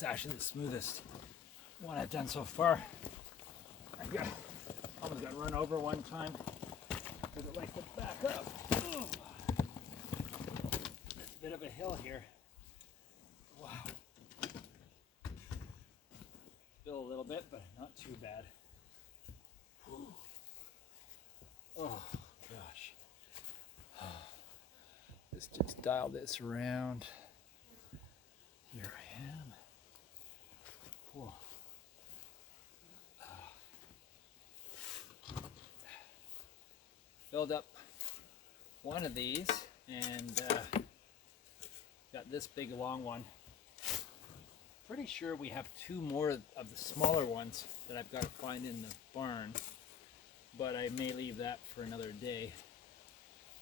was actually the smoothest one I've done so far. Almost got run over one time because it likes to back up. Ooh. Bit of a hill here. Wow. Still a little bit, but not too bad. Whew. Oh gosh. Let's just dial this around. Here I am. Whoa. Filled up one of these and got this big long one. Pretty sure we have two more of the smaller ones that I've got to find in the barn, but I may leave that for another day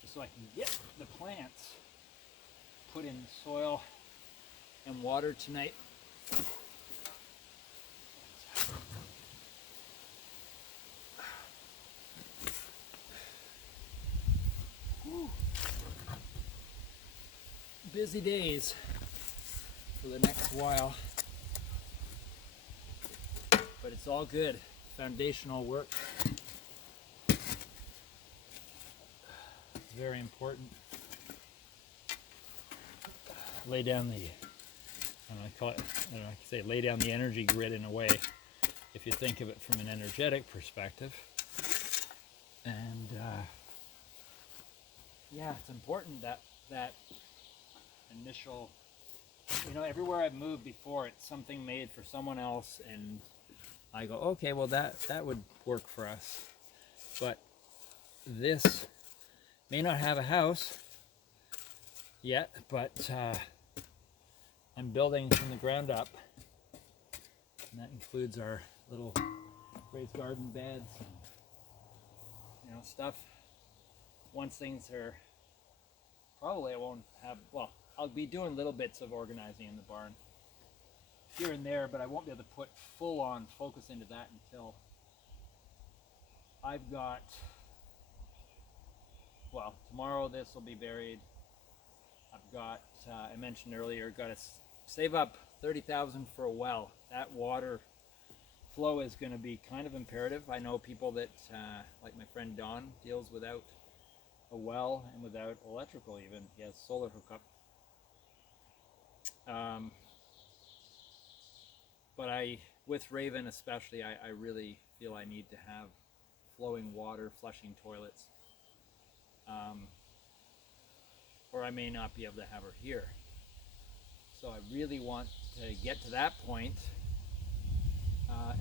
just so I can get the plants put in soil and water tonight. Whew. Busy days for the next while, but it's all good. Foundational work. It's very important. Lay down the, lay down the energy grid in a way, if you think of it from an energetic perspective. And yeah, it's important that initial, everywhere I've moved before, it's something made for someone else, and I go, okay, well that would work for us. But this may not have a house yet, but I'm building from the ground up, and that includes our little raised garden beds and stuff. Once things are, probably I won't have, well, I'll be doing little bits of organizing in the barn here and there, but I won't be able to put full on focus into that until I've got, well, tomorrow this will be buried. I've got, I mentioned earlier, got to save up $30,000 for a well. That water flow is going to be kind of imperative. I know people that, like my friend Don, deals without a well and without electrical even. He has solar hookup. But with Raven especially, I really feel I need to have flowing water, flushing toilets. Or I may not be able to have her here. So I really want to get to that point.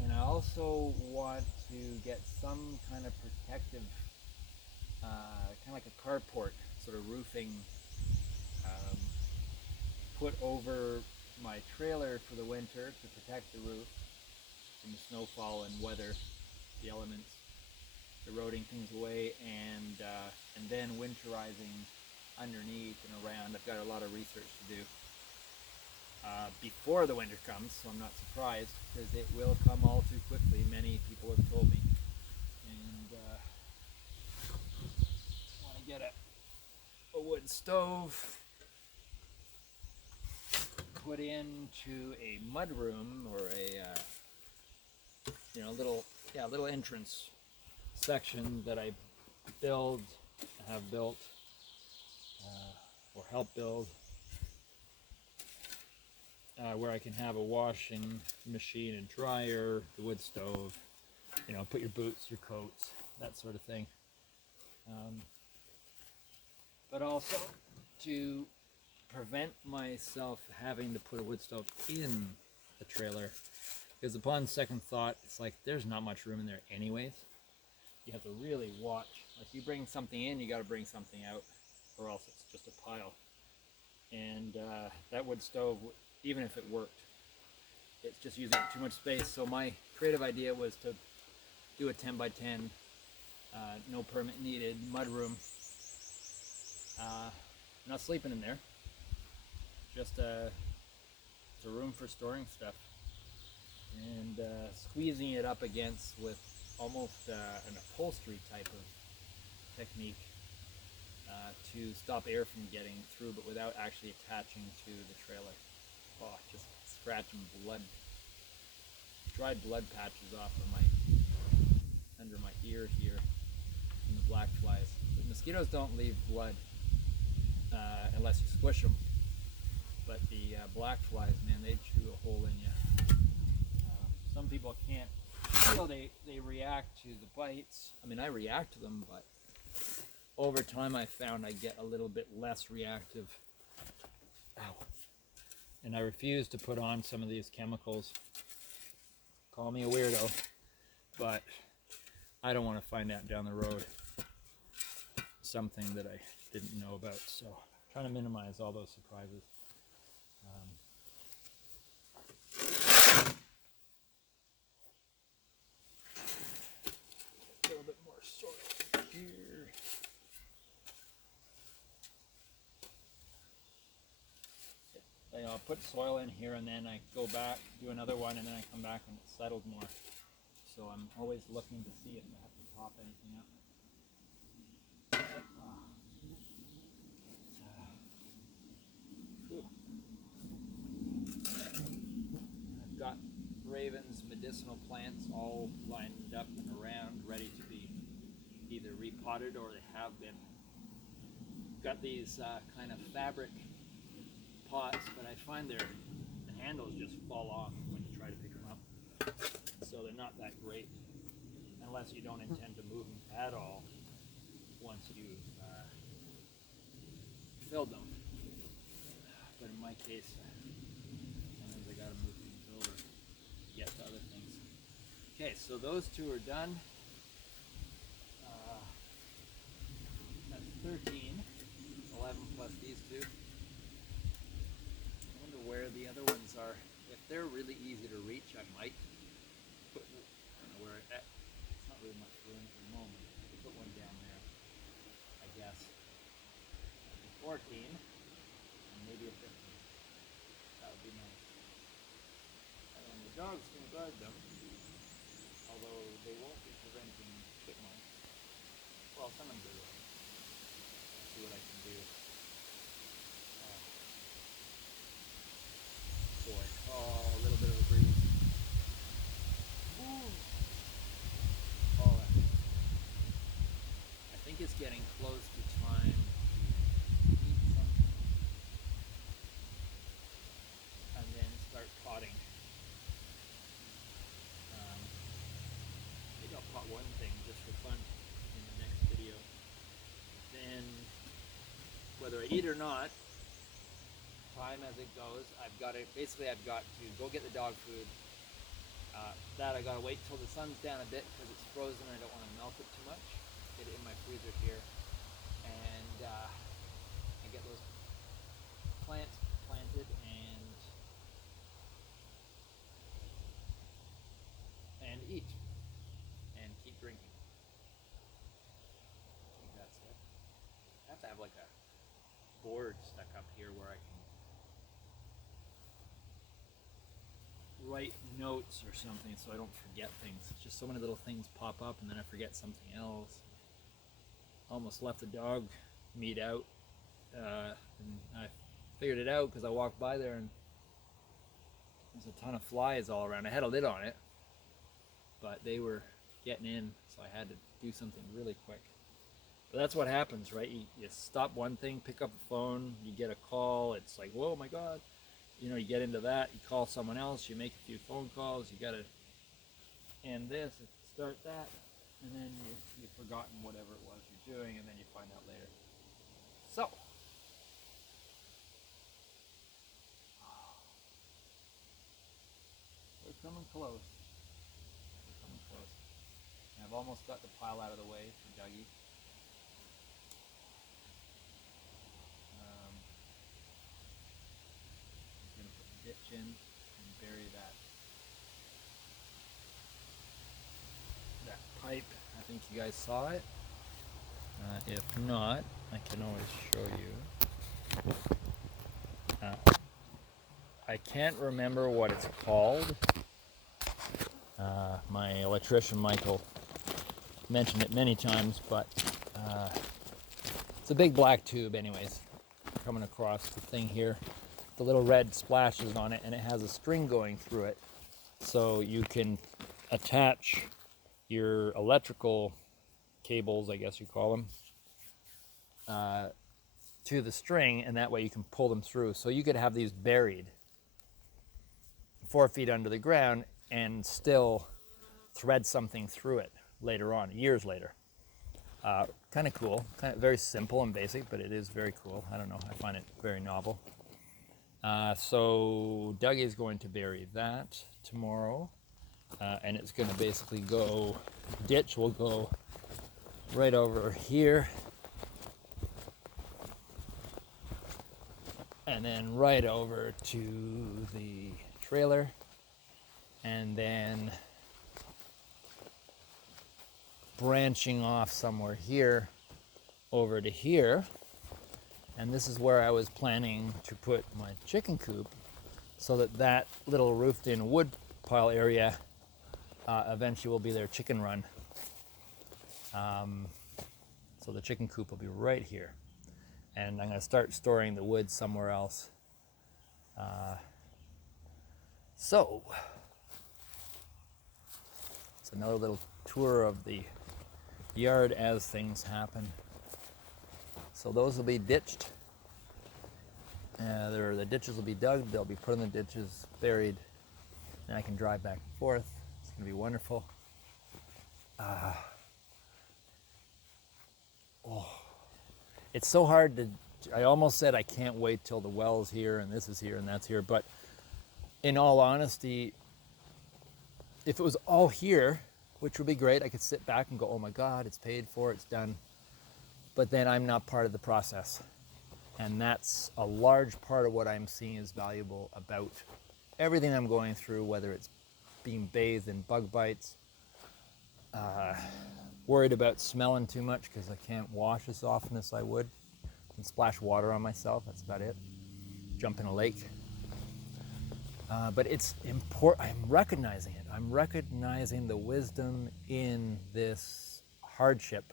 And I also want to get some kind of protective, kind of like a carport sort of roofing, put over my trailer for the winter to protect the roof from the snowfall and weather, the elements eroding things away, and then winterizing underneath and around. I've got a lot of research to do before the winter comes, so I'm not surprised, because it will come all too quickly. Many people have told me, and I want to get a wood stove put into a mud room, or a little entrance section that I have built, or help build, where I can have a washing machine and dryer, the wood stove, put your boots, your coats, that sort of thing. But also to prevent myself having to put a wood stove in the trailer, because upon second thought, it's like there's not much room in there anyways. You have to really watch. Like, you bring something in, you got to bring something out, or else it's just a pile. And that wood stove, even if it worked, it's just using too much space. So my creative idea was to do a 10 by 10, no permit needed, mud room. Not sleeping in there, just it's a room for storing stuff, and squeezing it up against with almost an upholstery type of technique to stop air from getting through, but without actually attaching to the trailer. Oh, just scratching blood, dried blood patches off of under my ear here from the black flies. But mosquitoes don't leave blood unless you squish them. But the black flies, man, they chew a hole in you. Some people can't feel, they react to the bites. I mean, I react to them, but over time I found I get a little bit less reactive. Ow. And I refuse to put on some of these chemicals. Call me a weirdo, but I don't want to find out down the road something that I didn't know about. So I'm trying to minimize all those surprises. A little bit more soil here. I'll put soil in here and then I go back, do another one, and then I come back when it's settled more. So I'm always looking to see if I have to pop anything up. I've got Raven's medicinal plants all lined up and around, ready to be either repotted or they have been. Got these kind of fabric pots, but I find the handles just fall off when you try to pick them up. So they're not that great unless you don't intend to move them at all once you've filled them. But in my case, sometimes I gotta move things over to get to other things. Okay, so those two are done. That's 13, 11 plus these two. I wonder where the other ones are. If they're really easy to reach, I might put, I don't know where it's not really much room at the moment. I could put one down there, I guess. 14, and maybe a 15. That would be nice. And the dogs can guard them, although they won't be preventing chipmunks. Well, sometimes they will. Let's see what I can do. Boy, oh, a little bit of a breeze. Ooh. Oh, I think it's getting close to time to eat something and then start potting. Maybe I'll pot one thing just for fun in the next video. Then, whether I eat or not, time as it goes, I've got to go get the dog food. That I gotta wait till the sun's down a bit because it's frozen and I don't want to melt it too much. Get it in my freezer here, and I get those plants planted and eat and keep drinking. I think that's it. I have to have like a board stuck up here where I can write notes or something so I don't forget things. It's just so many little things pop up and then I forget something else. Almost left the dog meat out, and I figured it out because I walked by there and there's a ton of flies all around. I had a lid on it, but they were getting in, so I had to do something really quick. But that's what happens, right? You stop one thing, pick up the phone, you get a call, it's like, whoa, my God. You know, you get into that, you call someone else, you make a few phone calls, you gotta end this, start that, and then you've forgotten whatever it was you're doing, and then you find out later. So, we're coming close. We're coming close. And I've almost got the pile out of the way for Dougie. Ditch in and bury that pipe. I think you guys saw it. If not, I can always show you. I can't remember what it's called. My electrician Michael mentioned it many times, but it's a big black tube anyways, coming across the thing here. the little red splashes on it, and it has a string going through it, so you can attach your electrical cables, I guess you call them, to the string, and that way you can pull them through. So you could have these buried 4 feet under the ground and still thread something through it later on, years later. Kind of cool, kind of very simple and basic, but it is very cool. I don't know, I find it very novel. So Doug is going to bury that tomorrow, and it's going to basically go, ditch will go right over here, and then right over to the trailer, and then branching off somewhere here over to here. And this is where I was planning to put my chicken coop, so that that little roofed in wood pile area eventually will be their chicken run. So the chicken coop will be right here, and I'm going to start storing the wood somewhere else. So it's another little tour of the yard as things happen. So those will be ditched. The ditches will be dug, they'll be put in the ditches, buried, and I can drive back and forth. It's going to be wonderful. It's so hard to, I almost said I can't wait till the well's here and this is here and that's here, but in all honesty, if it was all here, which would be great, I could sit back and go, oh my God, it's paid for, it's done. But then I'm not part of the process. And that's a large part of what I'm seeing as valuable about everything I'm going through, whether it's being bathed in bug bites, worried about smelling too much because I can't wash as often as I would, and splash water on myself, that's about it, jump in a lake. But it's important, I'm recognizing it. I'm recognizing the wisdom in this hardship,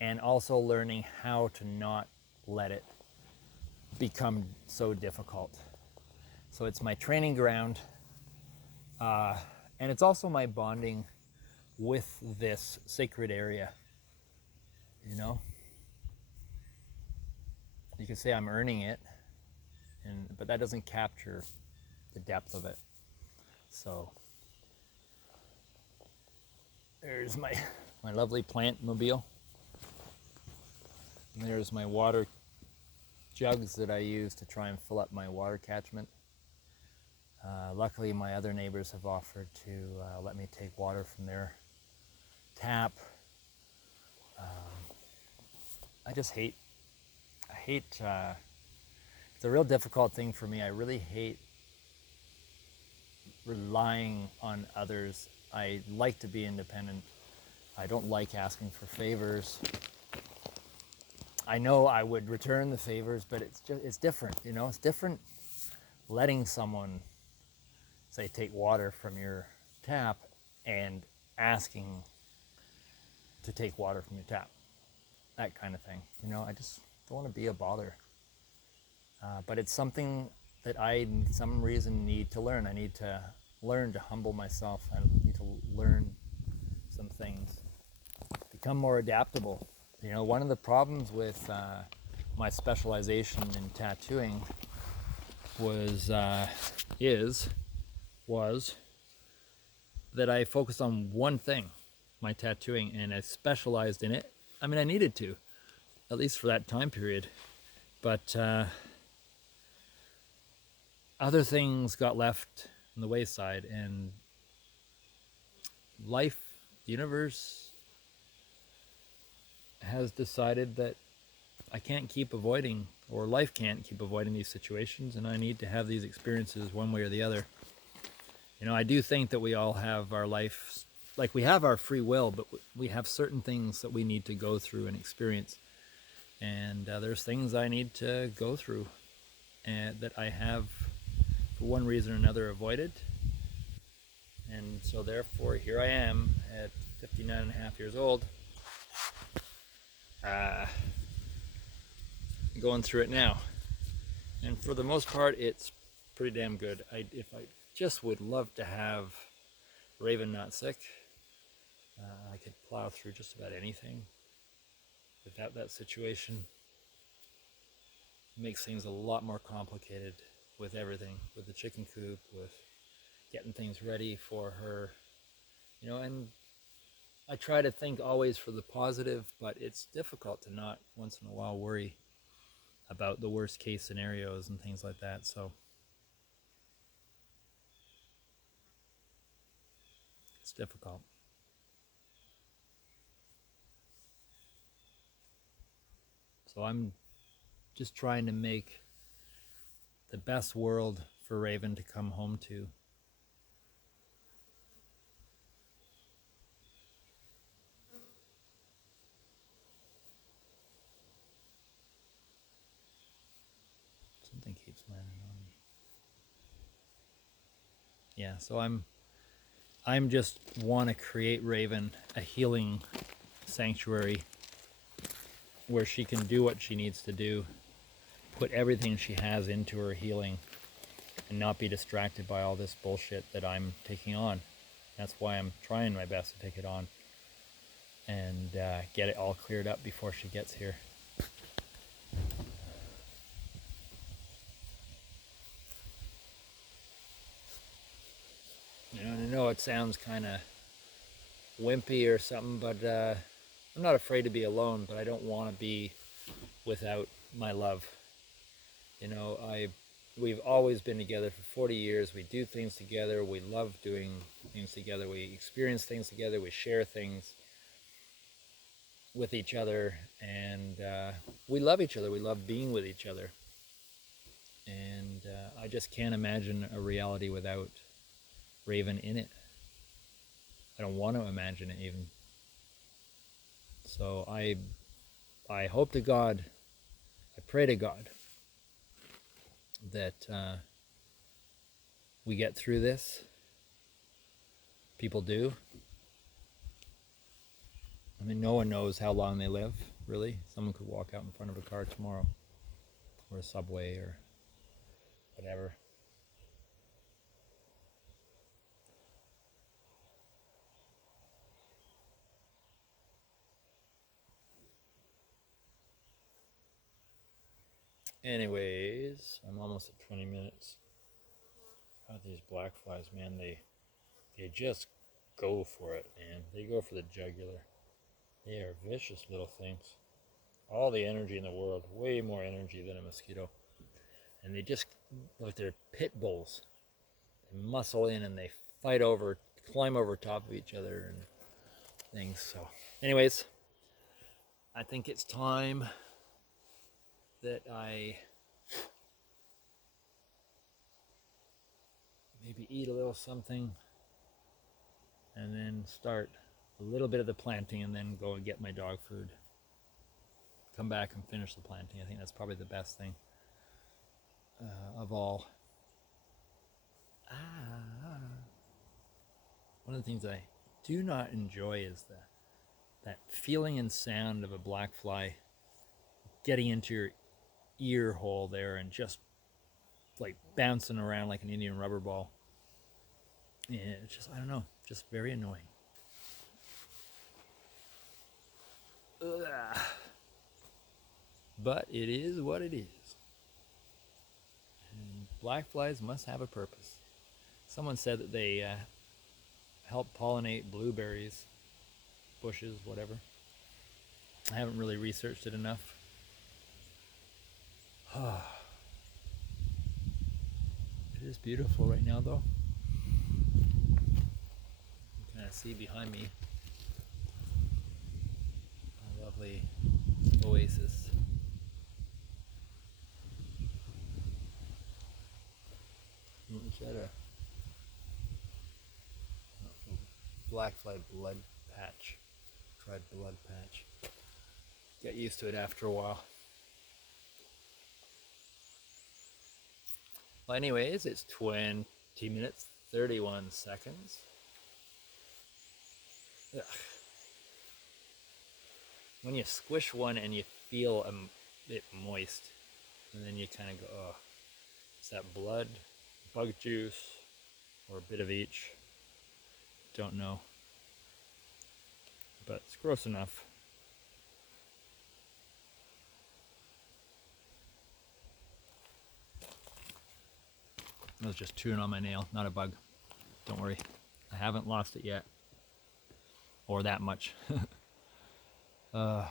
and also learning how to not let it become so difficult. So it's my training ground, and it's also my bonding with this sacred area. You know, you could say I'm earning it, but that doesn't capture the depth of it. So there's my lovely plant mobile. And there's my water jugs that I use to try and fill up my water catchment. Luckily, my other neighbors have offered to let me take water from their tap. I hate, it's a real difficult thing for me. I really hate relying on others. I like to be independent. I don't like asking for favors. I know I would return the favors, but it's different, you know, it's different letting someone, say, take water from your tap and asking to take water from your tap, that kind of thing. You know, I just don't want to be a bother. But it's something that I, for some reason, need to learn. I need to learn to humble myself. I need to learn some things, become more adaptable. You know, one of the problems with my specialization in tattooing was that I focused on one thing, my tattooing, and I specialized in it. I mean, I needed to, at least for that time period. But other things got left on the wayside, and life, the universe, has decided that I can't keep avoiding, or life can't keep avoiding these situations, and I need to have these experiences one way or the other. You know, I do think that we all have our life, like we have our free will, but we have certain things that we need to go through and experience. And there's things I need to go through and that I have, for one reason or another, avoided. And so therefore, here I am at 59 and a half years old, going through it now. And for the most part, it's pretty damn good. If I just would love to have Raven not sick, I could plow through just about anything without that situation. It makes things a lot more complicated with everything, with the chicken coop, with getting things ready for her, and I try to think always for the positive, but it's difficult to not once in a while worry about the worst case scenarios and things like that. So it's difficult. So I'm just trying to make the best world for Raven to come home to. Something keeps landing on me. Yeah, so I'm just want to create Raven a healing sanctuary where she can do what she needs to do, put everything she has into her healing, and not be distracted by all this bullshit that I'm taking on. That's why I'm trying my best to take it on and get it all cleared up before she gets here. And I know it sounds kind of wimpy or something, but I'm not afraid to be alone, but I don't want to be without my love. We've always been together for 40 years. We do things together. We love doing things together. We experience things together. We share things with each other, and we love each other. We love being with each other. And I just can't imagine a reality without Raven in it. I don't want to imagine it even. So I hope to God, I pray to God that we get through this. People do. I mean, no one knows how long they live, really. Someone could walk out in front of a car tomorrow, or a subway, or whatever. Anyways, I'm almost at 20 minutes. God, these black flies, man, they just go for it, man. They go for the jugular. They are vicious little things. All the energy in the world, way more energy than a mosquito. And they just, like they're pit bulls. They muscle in and they fight over, climb over top of each other and things. So, anyways, I think it's time that I maybe eat a little something and then start a little bit of the planting and then go and get my dog food. Come back and finish the planting. I think that's probably the best thing of all. One of the things I do not enjoy is that feeling and sound of a black fly getting into your ear hole there and just like bouncing around like an Indian rubber ball. And it's just, I don't know, just very annoying. Ugh. But it is what it is. And black flies must have a purpose. Someone said that they help pollinate blueberries, bushes, whatever. I haven't really researched it enough. It is beautiful right now, though. You can kind of see behind me a lovely oasis. Is that a black fly blood patch? Tried blood patch. Get used to it after a while. Well, anyways, it's 20 minutes, 31 seconds. Ugh. When you squish one and you feel it moist, and then you kind of go, oh. Is that blood, bug juice, or a bit of each? Don't know. But it's gross enough. I was just chewing on my nail, not a bug. Don't worry. I haven't lost it yet. Or that much. What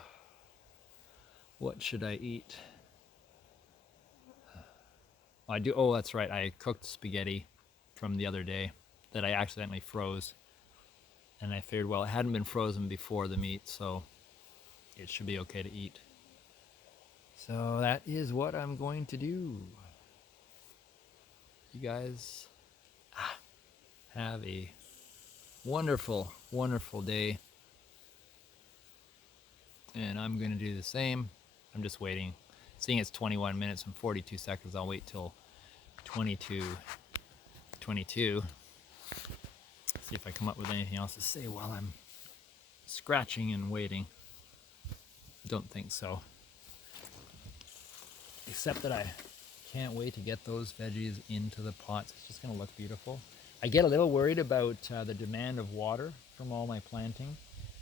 should I eat? I do. Oh, that's right. I cooked spaghetti from the other day that I accidentally froze. And I figured, well, it hadn't been frozen before the meat, so it should be okay to eat. So that is what I'm going to do. You guys have a wonderful, wonderful day. And I'm going to do the same. I'm just waiting. Seeing it's 21 minutes and 42 seconds, I'll wait till 22. See if I come up with anything else to say while I'm scratching and waiting. Don't think so. Except that I can't wait to get those veggies into the pots. It's just going to look beautiful. I get a little worried about the demand of water from all my planting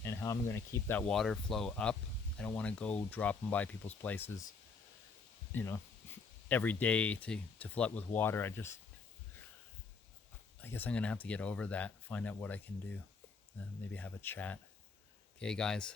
and how I'm going to keep that water flow up. I don't want to go dropping by people's places, every day to flood with water. I guess I'm going to have to get over that, find out what I can do, and maybe have a chat. Okay, guys,